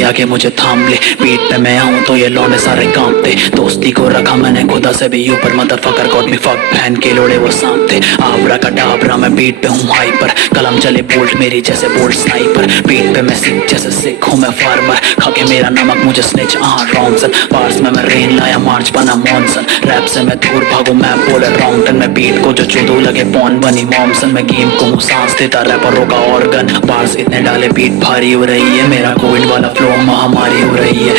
आगे आगे मुझे थाम ले। बीट पे मैं आऊं तो ये लौंडे सारे कांपते। दोस्ती को रखा मैंने खुदा से भी ऊपर, मदरफकर गॉट मी फक, बहन के लोड़े वो सांपते। आबरा कटाबरा मैं बीट पे हूँ हाइपर, कलम चले बोल्ट मेरी जैसे बोल्ट स्नाइपर। बीट पे मैं सिख जैसे सिख हूँ मैं फार्मर, खाके मेरा नमक मुझे स्निच रॉन्सन। पार्स में मैं रेन लाया मार्च बना मॉनसन, रैप से मैं दूर भागू मैं बोले रॉन्गटन। मैं बीट को जो चुदू लगे पॉन बनी मॉमसन, मैं गेम को हूँ सांस देता रैपरों का ऑर्गन। बार्स इतने डाले बीट भारी हो रही है, मेरा कोविड वाला फ्लो महामारी हो रही है।